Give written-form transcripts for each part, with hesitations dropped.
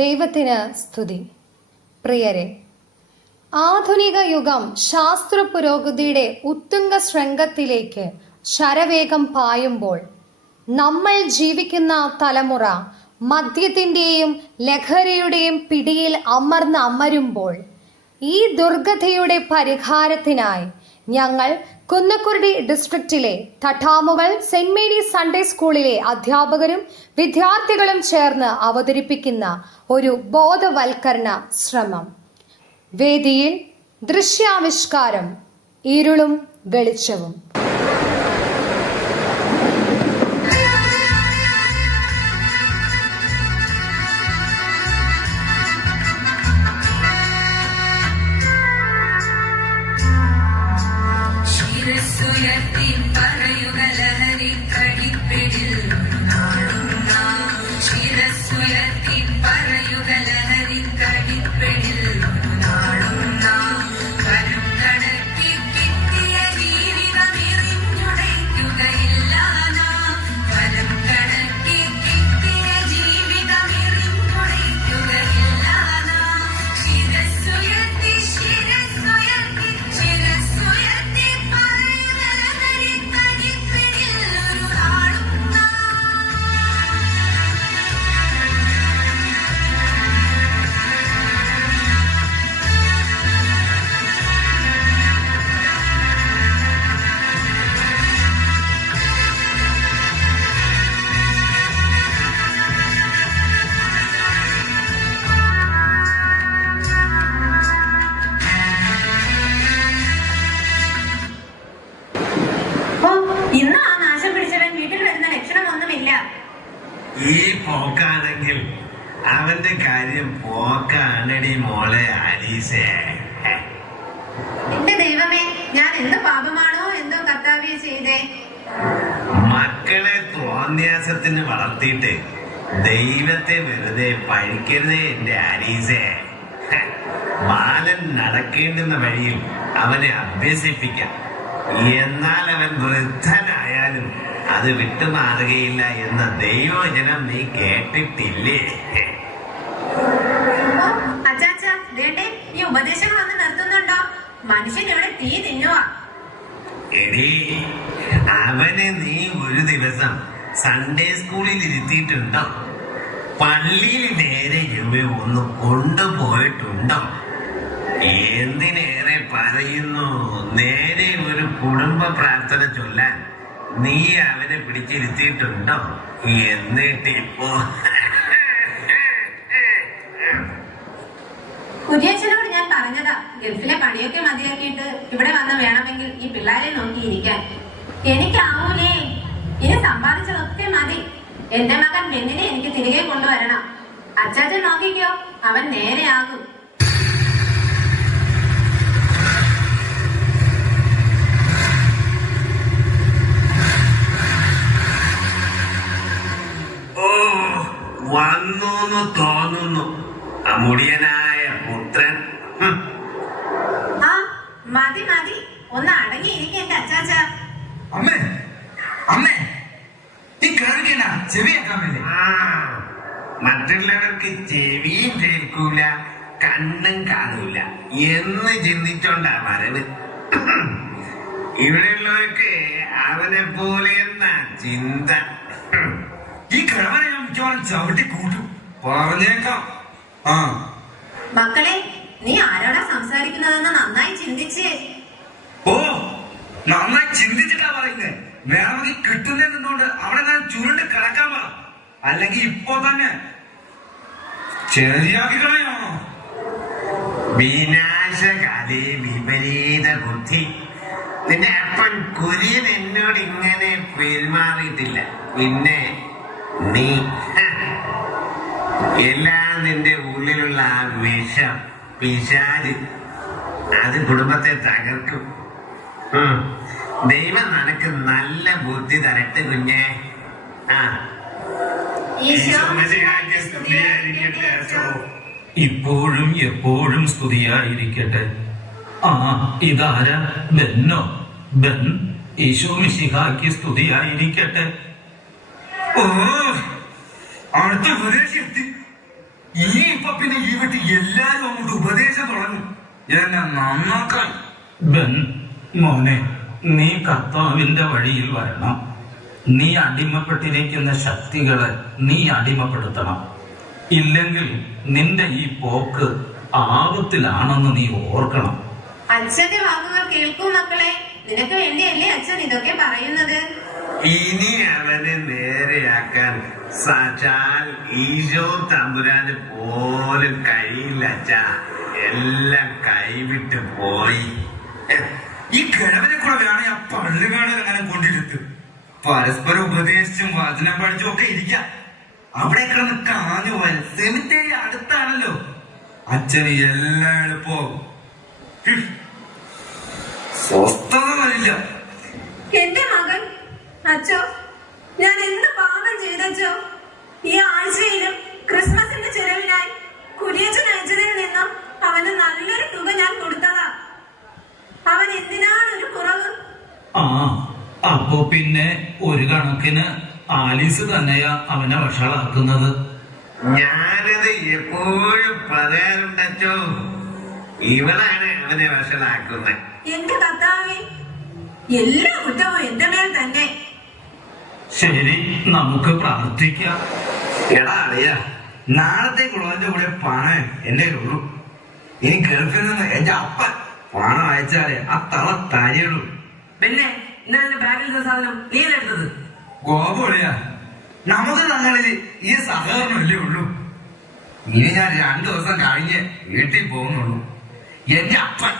ദൈവത്തിന് സ്തുതി. പ്രിയരെ, ആധുനിക യുഗം ശാസ്ത്ര പുരോഗതിയുടെ ഉത്തുംഗ ശൃംഗത്തിലേക്ക് ശരവേഗം പായുമ്പോൾ നമ്മൾ ജീവിക്കുന്ന തലമുറ മദ്യത്തിൻ്റെയും ലഹരിയുടെയും പിടിയിൽ അമരുമ്പോൾ ഈ ദുർഗതയുടെ പരിഹാരത്തിനായി ഞങ്ങൾ കുന്നക്കുരുടി ഡിസ്ട്രിക്റ്റിലെ തട്ടാമുകൾ സെന്റ് മേരീസ് സൺഡേ സ്കൂളിലെ അധ്യാപകരും വിദ്യാർത്ഥികളും ചേർന്ന് അവതരിപ്പിക്കുന്ന ഒരു ബോധവൽക്കരണ ശ്രമം. വേദിയിൽ ദൃശ്യാവിഷ്കാരം ഇരുളും വെളിച്ചവും. ഈ പോക്കാണെങ്കിൽ അവന്റെ കാര്യം പോക്കാണടി മോളെ ആലീസേ. എന്റെ ദൈവമേ, ഞാൻ എന്ത് പാപമാണോ എന്തോ കർത്താവേ ചെയ്തേ. മക്കളെ തോന്യാസത്തിന് വളർത്തിയിട്ട് ദൈവത്തെ വെറുതെ പഴിക്കരുതേ എന്റെ ആലീസേ. ബാലൻ നടക്കേണ്ടുന്ന വഴിയിൽ അവനെ അഭ്യസിപ്പിക്കാം. എന്നാൽ അവൻ വൃദ്ധനായാലും അത് വിട്ടുമാറുകയില്ല എന്ന ദൈവവചനം നീ കേട്ടിട്ടില്ലേ? ഈ ഉപദേശങ്ങളൊന്നും നിർത്തുന്നുണ്ടോ? മനുഷ്യൻ ഇവിടെ തീ തിന്നുവാ. എടീ, അവനെ നീ ഒരു ദിവസം സൺഡേ സ്കൂളിൽ ഇരുത്തിയിട്ടുണ്ടോ? പള്ളിയിൽ നേരെ ഒന്ന് കൊണ്ടുപോയിട്ടുണ്ടോ? എന്തിനേറെ പറയുന്നു, നേരെ ഒരു കുടുംബ പ്രാർത്ഥന ചൊല്ലാൻ നീ അവനെ പിടിച്ചിരുത്തിയിട്ടുണ്ടോ? എന്നിട്ടിപ്പോ കുര്യച്ചനോട് ഞാൻ പറഞ്ഞതാ, ഗൾഫിലെ പണിയൊക്കെ മതിയാക്കിയിട്ട് ഇവിടെ വന്ന് വേണമെങ്കിൽ ഈ പിള്ളേരെ നോക്കിയിരിക്കാൻ. എനിക്കാവൂലേ, ഇനി സമ്പാദിച്ചതൊക്കെ മതി. എന്റെ മകൻ ബെന്നിനെ എനിക്ക് തിരികെ കൊണ്ടുവരണം. അച്ചാച്ചൻ നോക്കിക്കോ, അവൻ നേരെയാകും. വന്നു തോന്നുന്നു അമുടിയനായ പുത്രൻ. ആ മതി മതി, ഒന്ന് അടങ്ങിയിരിക്കും എന്റെ അച്ചാച്ച. അമ്മേ അമ്മേ, നീ കേൾക്കണ ചെവിയേക്കാമല്ലേ? മറ്റുള്ളവർക്ക് ചെവിയും കേൾക്കൂല, കണ്ണും കാണൂല എന്ന് ചിന്തിച്ചോണ്ടാ വരവ്. ഇവിടെയുള്ളവർക്ക് അവനെ പോലെ എന്ന ചിന്ത. ഈ കിഴവനെ ഞാൻ മിക്കവാറും ചവിട്ടി കൂട്ടും, പറഞ്ഞേക്കാം. മക്കളെ, നീ ആരോടാ സംസാരിക്കുന്നതെന്ന് നന്നായി ചിന്തിച്ചേ. ഓ, നന്നായി ചിന്തിച്ചിട്ടാ പറയുന്നേ. വേണമെങ്കിൽ കിട്ടുന്നതുകൊണ്ട് അവിടെ ഞാൻ ചുരുണ്ട് കിടക്കാൻ പറ, അല്ലെങ്കിൽ ഇപ്പോ തന്നെ ശരിയാക്കി കളയാണോ? വിനാശകാലേ വിപരീത ബുദ്ധി. നിന്റെ അപ്പൻ കുര്യൻ എന്നോട് ഇങ്ങനെ പെരുമാറിയിട്ടില്ല. പിന്നെ നീ എല്ലാം നിന്റെ ഉള്ളിലുള്ള ആ വിഷം, പിശാച്, അത് കുടുംബത്തെ തകർക്കും. ദൈവം നിനക്ക് നല്ല ബുദ്ധി തരട്ടെ കുഞ്ഞേ. ഇപ്പോഴും എപ്പോഴും സ്തുതിയായിരിക്കട്ടെ. ഇതാരാ? ബെന്നോ? ബെൻ, ഈശോ മിശിഹായ്ക്ക് സ്തുതിയായിരിക്കട്ടെ. ഓ, അടുത്ത ഉപദേശി എത്തി. ഇനി ഇപ്പൊ പിന്നെ ഈ വീട്ടിൽ എല്ലാരും അങ്ങോട്ട് ഉപദേശം തുടങ്ങും എന്നെ നന്നാക്കാൻ. ബെൻ മോനെ, നീ കർത്താവിന്റെ വഴിയിൽ വരണം. നീ അടിമപ്പെട്ടിരിക്കുന്ന ശക്തികളെ നീ അടിമപ്പെടുത്തണം. ഇല്ലെങ്കിൽ നിന്റെ ഈ പോക്ക് ആപത്തിലാണെന്ന് നീ ഓർക്കണം. അച്ഛന്റെ വാക്കുകൾ കേൾക്കൂ മക്കളെ. നിനക്ക് വേണ്ടിയല്ലേ അച്ഛൻ ഇതൊക്കെ പറയുന്നത്. ഇനി അവനെ നേരെയാക്കാൻ സാക്ഷാൽ ഈശോ തമ്പുരാന് പോലും കഴിയില്ല അച്ഛാ. എല്ലാം കൈവിട്ട് പോയി. ഈ കിഴവനെ കൂടെ വേണേ ആ പള്ളികാട് അങ്ങനെ കൊണ്ടിരുത്ത്. പരസ്പരം ഉപദേശിച്ചും വചനം പഠിച്ചും ഒക്കെ ഇരിക്കാം. അവിടെ കിടന്ന് കാഞ്ഞു പോയ സെമിത്തേരി അടുത്താണല്ലോ. അച്ഛന് എല്ലാം എളുപ്പവും സ്വസ്ഥത വരില്ല. എന്റെ മകൻ അച്ഛോ, ഞാൻ എന്ത് പാപം ചെയ്തച്ചോ? ഈ ആഴ്ചയിലും ക്രിസ്മസിന്റെ ചെലവിനായി കുരിയച്ചൻ അയച്ചതിൽ നിന്നും അവന് നല്ലൊരു തുക ഞാൻ കൊടുത്തതാ. അവൻ എന്തിനാണ് ഒരു കുറവ്? ആ, അപ്പോ പിന്നെ ഒരു കണക്കിന് ആലീസ് തന്നെയാ അവനെ വഷളാക്കുന്നത്. ഞാനത് എപ്പോഴും പറയാറുണ്ടോ, ഇവളാണ് അവനെ വഷളാക്കുന്നത്. എന്റെ കർത്താവേ, എല്ലാ കുറ്റവും എന്റെ മേൽ തന്നെ. ശരി, നമുക്ക് പ്രാർത്ഥിക്കാം. എടാ അറിയാ, നാളത്തേക്കുള്ളതിന്റെ കൂടെ പണം എന്റെ ഉള്ളൂ. ഇനി ഗൾഫിൽ നിന്ന് എന്റെ അപ്പൻ പണം അയച്ചാലേ ആ തള തരിയുള്ളൂ. പിന്നെ ഇന്നലെ ബാഗിൽ സാധനം നീ എടുത്തത് ഗോപുളിയാ, നമുക്ക് തങ്ങളിൽ ഈ സഹകരണമല്ലേ ഉള്ളൂ. ഇനി ഞാൻ 2 ദിവസം കഴിഞ്ഞ് വീട്ടിൽ പോകുന്നുള്ളൂ. എന്റെ അപ്പൻ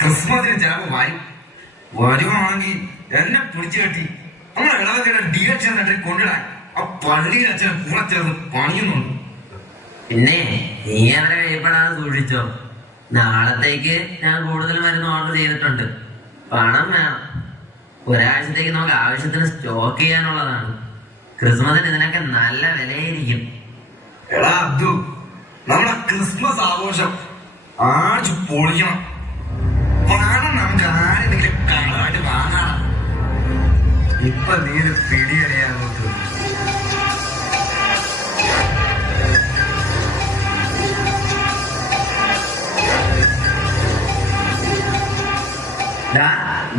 ക്രിസ്മസിന് ചിലപ്പോ വരുവാണെങ്കിൽ എന്നെ പിടിച്ചു കെട്ടി അങ്ങനെ ഇളവത്തിയുടെ ഡിഎച്ച് എന്നിട്ട് കൊണ്ടിടാൻ ആ പള്ളിയിൽ അച്ഛനെ കൂടെ ചേർന്ന് പണിയുന്നുണ്ട്. പിന്നെ നീ അവരെ കഴിയപ്പെടാതെ സൂക്ഷിച്ചോ. നാളത്തേക്ക് ഞാൻ കൂടുതൽ മരുന്ന് ഓർഡർ ചെയ്തിട്ടുണ്ട്. പണം വേണം. ഒരാഴ്ചത്തേക്ക് നമുക്ക് ആവശ്യത്തിന് സ്റ്റോക്ക് ചെയ്യാനുള്ളതാണ്. ക്രിസ്മസിന് ഇതിനൊക്കെ നല്ല വിലയായിരിക്കും. എടാ അബ്ദു, നമ്മളെ ക്രിസ്മസ് ആഘോഷം ആഴ്ച പൊളിക്കണം. പണം നമുക്ക് ആരെങ്കിലും കടമായിട്ട് വാങ്ങണം. ഇപ്പൊ നീ ഒരു പിടിയറിയാൻ നോക്ക്.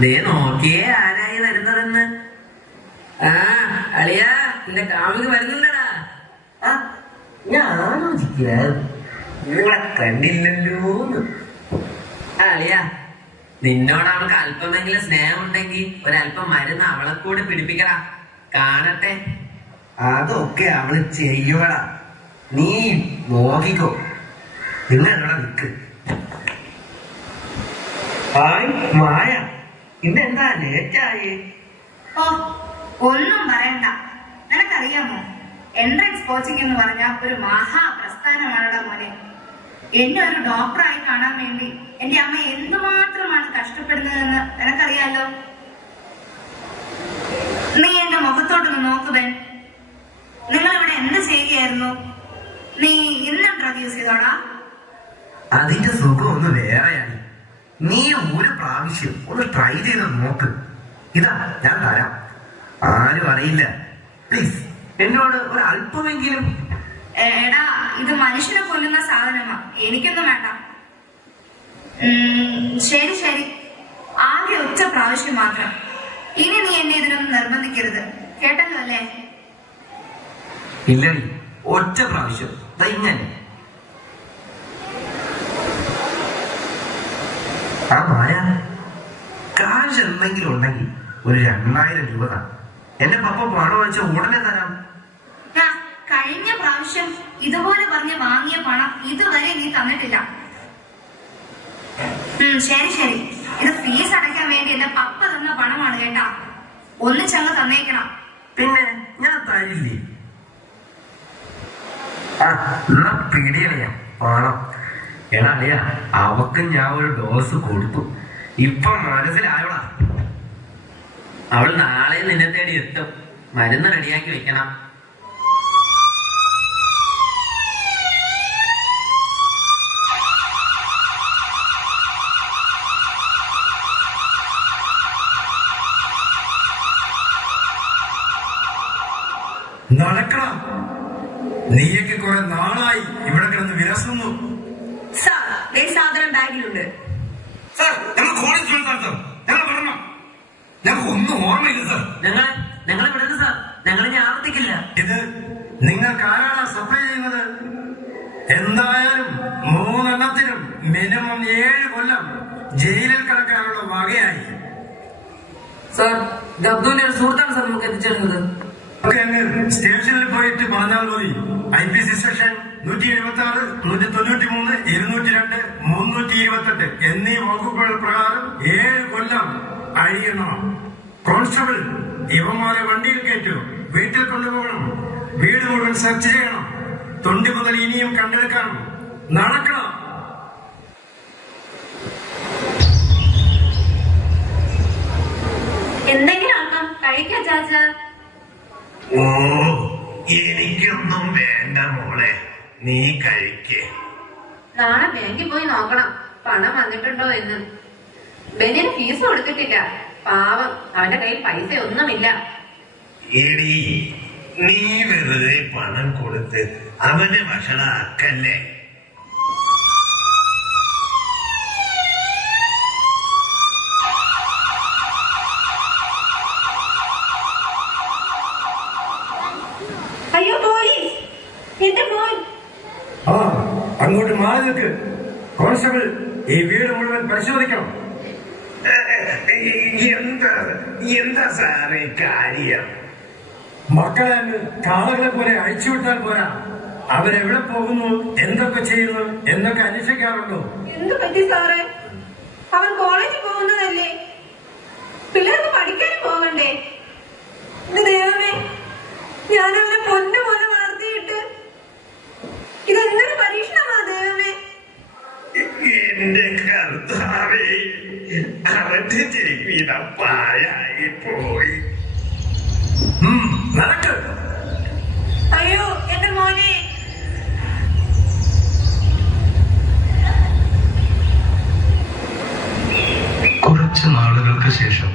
ദേ നോക്കിയേ ആരായി വരുന്നതെന്ന്. ആ അളിയാ, നിന്റെ കാമുകി വരുന്നുണ്ടടാ. ആ ഞാൻ ആലോചിക്കായിരുന്നു നിങ്ങളെ കണ്ടില്ലല്ലോന്ന്. അളിയാ, നിന്നോട് അവൾക്ക് അല്പമെങ്കിലും സ്നേഹം ഉണ്ടെങ്കിൽ ഒരല്പം മരുന്ന് അവളെ കൂടി പിടിപ്പിക്കടാ, കാണട്ടെ. അതൊക്കെ അവള് ചെയ്യുവടാ, നീ നോക്കിക്കോ. നിങ്ങൾ ഇവിടെ നിൽക്ക്. ഹായ് മായ, ഇന്നെന്താ ലേറ്റായി? ഓ, ഒന്നും പറയണ്ട. നിനക്കറിയാമോ, എൻട്രൻസ് കോച്ചിങ് എന്ന് പറഞ്ഞ ഒരു മഹാപ്രസ്ഥാനമാണടാ മോനെ. എന്നെ ഒരു ഡോക്ടറായി കാണാൻ വേണ്ടി എന്റെ അമ്മ എന്തുമാത്രമാണ് കഷ്ടപ്പെടുന്നതെന്ന് നിനക്കറിയാലോ. നീ എന്റെ മുഖത്തോട്ടൊന്ന് നോക്കുവൻ. നിങ്ങൾ ഇവിടെ എന്ത് ചെയ്യുകയായിരുന്നു? നീ ഇന്ന് ഇൻട്രൊഡ്യൂസ് ചെയ്തോടാ. അതിന്റെ സുഖം ഒന്ന് വേറെയാണ്. നീ ഒരു പ്രാവശ്യം ഒന്ന് ട്രൈ ചെയ്ത് നോക്ക്. ഇതാ ഞാൻ തരാം, ആരും അറിയില്ല. പ്ലീസ് എന്നോട് ഒരു അല്പമെങ്കിലും. എടാ, ഇത് മനുഷ്യനെ കൊല്ലുന്ന സാധനമാ, എനിക്കൊന്നും വേണ്ട. ശരി ശരി, ആകെ ഒറ്റ പ്രാവശ്യം മാത്രം. ഇനി നീ എന്നെ ഇതിനൊന്നും നിർബന്ധിക്കരുത്, കേട്ടല്ലോ അല്ലേ? ഇല്ല, ഒറ്റ പ്രാവശ്യം. ഇങ്ങനെ ആ മായ, കാശ് എന്തെങ്കിലും ഉണ്ടെങ്കിൽ ഒരു 2000 രൂപ താ. എന്റെ പപ്പ പണം വെച്ച ഉടനെ തരാം. കഴിഞ്ഞ പ്രാവശ്യം ഇതുപോലെ പറഞ്ഞ് വാങ്ങിയ പണം ഇതുവരെ നീ തന്നിട്ടില്ല. ശരി ശരി, ഇത് ഫീസ് അടയ്ക്കാൻ വേണ്ടി എന്റെ പപ്പ തന്ന പണമാണ് കേട്ടാ. ഒന്നിച്ചങ്ങ് തന്നേക്കണം. പിന്നെ ഞാൻ തരില്ലേ? ആ എന്നാ പിടിയറിയാം പണം. എടാ അറിയാ, അവക്ക് ഞാൻ ഒരു ഡോസ് കൊടുത്തു. ഇപ്പൊ മനസ്സിലായോടാ? അവൾ നാളെ നിന്നെ തേടി എത്തും. മരുന്ന് റെഡിയാക്കി വെക്കണം. നടക്കണം. നീയൊക്കെ കുറെ നാളായി ഇവിടെ പറഞ്ഞിട്ടുണ്ട്. സാർ ഞങ്ങൾ കോളേജ് സ്റ്റുഡൻസ് സാർ, ഞങ്ങൾ വരണം. ഞങ്ങൾക്ക് ഒന്നും ഓർമ്മയില്ല സാർ. ഞങ്ങൾ വിടുന്നു സാർ, ഞങ്ങൾ ഇനി ആവർത്തിക്കില്ല. ഇത് നിങ്ങൾക്ക് ആരാണ് സപ്ലൈ ചെയ്യുന്നത്? എന്തായാലും 3 എണ്ണത്തിനും മിനിമം 7 കൊല്ലം ജയിലിൽ കിടക്കാനുള്ള വകയായി. സാർ ഇത് അബ്ദുവിന്റെ ഒരു സുഹൃത്താണ് സാർ നമുക്ക് എത്തിച്ചേരുന്നത്. സ്റ്റേഷനിൽ പോയിട്ട് പറഞ്ഞാൽ മതി. IPC സെക്ഷൻ 176, 193, 202, 328 എന്നീ വകുപ്പുകൾ പ്രകാരം 7 കൊല്ലം അഴിയണം. കോൺസ്റ്റബിൾ ഇവന്മാരെ വണ്ടിയിൽ കയറ്റു, വീട്ടിൽ കൊണ്ടുപോകണം, വീട് മുഴുവൻ സെർച്ച് ചെയ്യണം, തൊണ്ടി മുതൽ ഇനിയും കണ്ടെടുക്കണം. നടക്കണം. എന്തെങ്കിലും ആക്കാം, കഴിക്കാം ചാച്ച. ഓ എനിക്കൊന്നും വേണ്ട മോളെ, നീ കഴിക്കേ. നാളെ ബാങ്കിൽ പോയി നോക്കണം പണം വന്നിട്ടുണ്ടോ എന്ന്. ബെന്നിന് ഫീസ് കൊടുത്തിട്ടില്ല, പാവം, അവന്റെ കയ്യിൽ പൈസ ഒന്നുമില്ല. എടി നീ വെറുതെ പണം കൊടുത്ത് അവനെ വഷളാക്കല്ലേ. അയ്യോ പോലീസ്, എന്റെ മോൻ. ആ അങ്ങോട്ട് മാറി നിൽക്ക്. കോൺസ്റ്റബിൾ ഈ വീട് മുഴുവൻ പരിശോധിക്കണം. എന്താ സാറേ കാര്യം? മക്കളെ കാളകളെ പോലെ അഴിച്ചുവിട്ടാൽ പോരാ. അവരെവിടെ പോകുന്നു, എന്തൊക്കെ ചെയ്യുന്നു എന്നൊക്കെ അന്വേഷിക്കാറുണ്ടോ? എന്ത് പറ്റി സാറേ? അവൻ കോളേജിൽ പോകുന്നതല്ലേ, പിള്ളേർക്ക് പഠിക്കാനും പോകണ്ടേ? എന്റെ ദൈവമേ, ഞാൻ അവനെ പൊന്നു പോലെ വളർത്തിയിട്ട് ഇതെന്തൊരു പരീക്ഷണമാ ദൈവമേ. എന്റെ കർത്താവേ, അവന്റെ ജീവിതം പാഴായി പോയി. നടക്ക്. അയ്യോ എന്റെ മോനെ. കുറച്ച് നാളുകൾക്ക് ശേഷം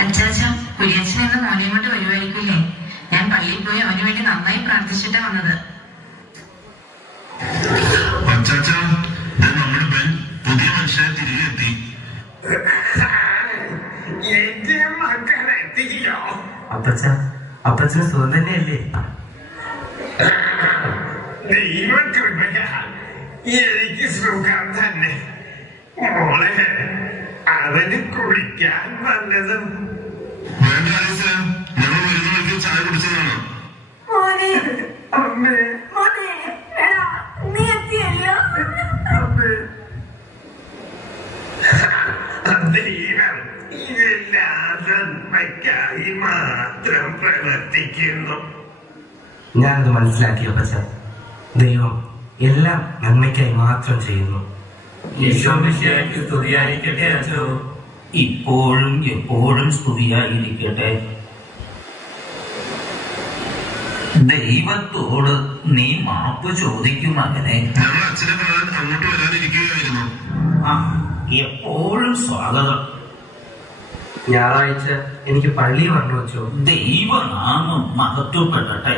അച്ചാച്ച, കുര്യച്ചൻ എന്ന മോനെയും കൊണ്ട് വരുമായിരിക്കില്ലേ? ഞാൻ പള്ളിയിൽ പോയി അവന് വേണ്ടി നന്നായി പ്രാർത്ഥിച്ചിട്ടാ വന്നത്. നമ്മുടെ ബെൻ പുതിയ മനുഷ്യനെ തിരികെ എത്തി. എന്റെ മക്കളെത്തിയോ? അപ്പച്ചന് സുഖം തന്നെയല്ലേ? ദൈവകൃപയാ എനിക്ക് സുഖം തന്നെ മോളെ. അവന് കുളിക്കാൻ വന്നതും വേണ്ട ആലീസ്, ഞങ്ങൾ വരുന്ന വഴിക്ക് ചായ കുടിച്ചതാണ്. മോനെ, അമ്മേ മോനെ, എടാ, നീ എത്തിയല്ലോ. അമ്മേ. ദൈവം ഇതെല്ലാം നന്മയ്ക്കായി മാത്രം പ്രവർത്തിക്കുന്നു. ഞാനത് മനസ്സിലാക്കി അപ്പച്ച. ദൈവം എല്ലാം നന്മയ്ക്കായി മാത്രം ചെയ്യുന്നു. ഈശോമിശിഹായ്ക്ക് സ്തുതിയായിരിക്കട്ടെ അച്ചോ. ഇപ്പോഴും എപ്പോഴും സ്തുതിയായിരിക്കട്ടെ. ദൈവത്തോട് നീ മാപ്പ് ചോദിക്കും മകനെ. ഞങ്ങൾ അച്ഛനെ കാണാൻ അങ്ങോട്ട് വരാനിരിക്കുകയായിരുന്നു. ആ, എപ്പോഴും സ്വാഗതം. ഞായറാഴ്ച എനിക്ക് പള്ളി പറഞ്ഞു വെച്ചോ. ദൈവനാമം മഹത്വപ്പെടട്ടെ.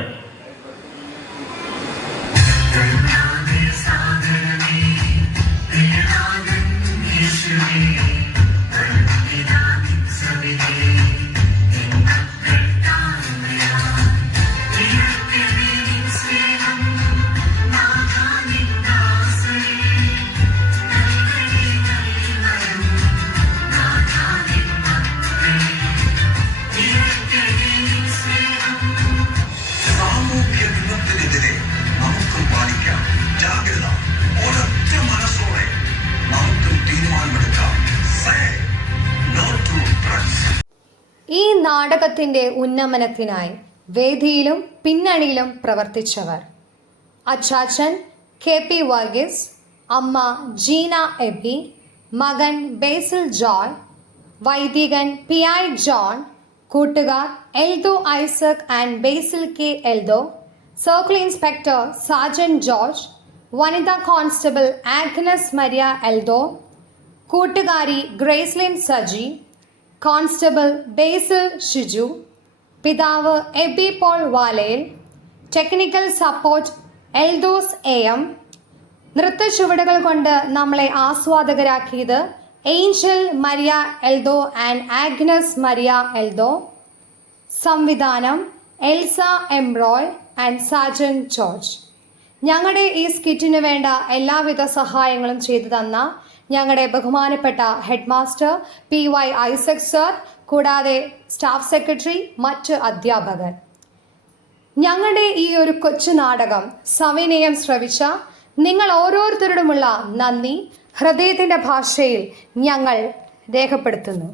സാമൂഹ്യ വിപത്തിനെതിരെ നമുക്ക് പാലിക്കാം ജാഗ്രത. ഒരൊറ്റ മനസ്സോടെ നമുക്ക് തീരുമാനമെടുക്കാം. Say no to drugs. ഈ നാടകത്തിൻ്റെ ഉന്നമനത്തിനായി വേദിയിലും പിന്നണിയിലും പ്രവർത്തിച്ചവർ: അച്ചാച്ചൻ KP വർഗീസ്, അമ്മ ജീന എബി, മകൻ ബേസിൽ ജോയ്, വൈദികൻ PI ജോൺ, കൂട്ടുകാർ Eldho Isaac and Basil K Eldho, circle inspector Sajan George, വനിതാ കോൺസ്റ്റബിൾ ആഗ്നസ് മരിയ എൽദോ, കൂട്ടുകാരി Gracelin Saji, constable Basil Shiju, പിതാവ് Eby Paul Valayil, technical support Eldhose AM, നൃത്തച്ചുവടുകൾ കൊണ്ട് നമ്മളെ ആസ്വാദകരാക്കിയത് Angel Maria Eldho and Agnes Maria Eldho, സംവിധാനം Elsa Embroy and Sajan George. ഞങ്ങളുടെ ഈ സ്കിറ്റിന് വേണ്ട എല്ലാവിധ സഹായങ്ങളും ചെയ്തു തന്ന ഞങ്ങളുടെ ബഹുമാനപ്പെട്ട head master PY Isaac sir, കൂടാതെ സ്റ്റാഫ് സെക്രട്ടറി, മറ്റ് അധ്യാപകർ. ഞങ്ങളുടെ ഈ ഒരു കൊച്ചു നാടകം സവിനയം ശ്രവിച്ച നിങ്ങൾ ഓരോരുത്തരോടുമുള്ള നന്ദി ഹൃദയത്തിൻ്റെ ഭാഷയിൽ ഞങ്ങൾ രേഖപ്പെടുത്തുന്നു.